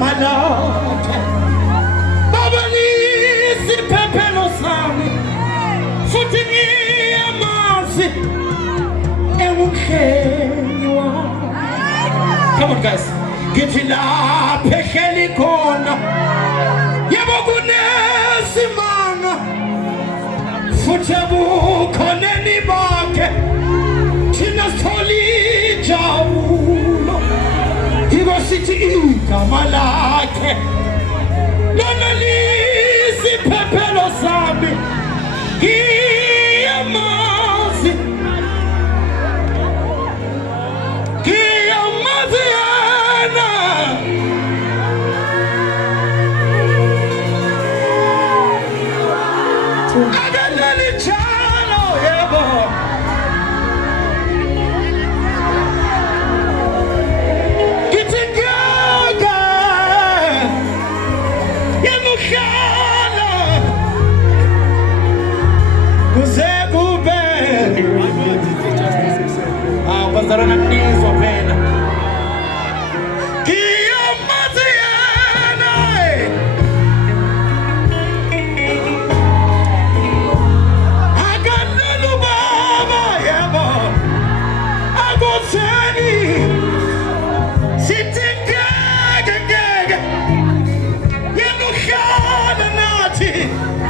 malakhe Baba lisiphephelo sami futhi ngiyamazi engumhlengi wami. Come on guys, ngithi lapha ehleli khona yebo kunesimanga futhi bukhoneni bakhe thina sithola injabulo yebo sithi igama lakhe lona lisiphephelo sami ngiyamazi yena akalali njalo yebo ngithi ngeke yemuhlala kuze kube bazalwana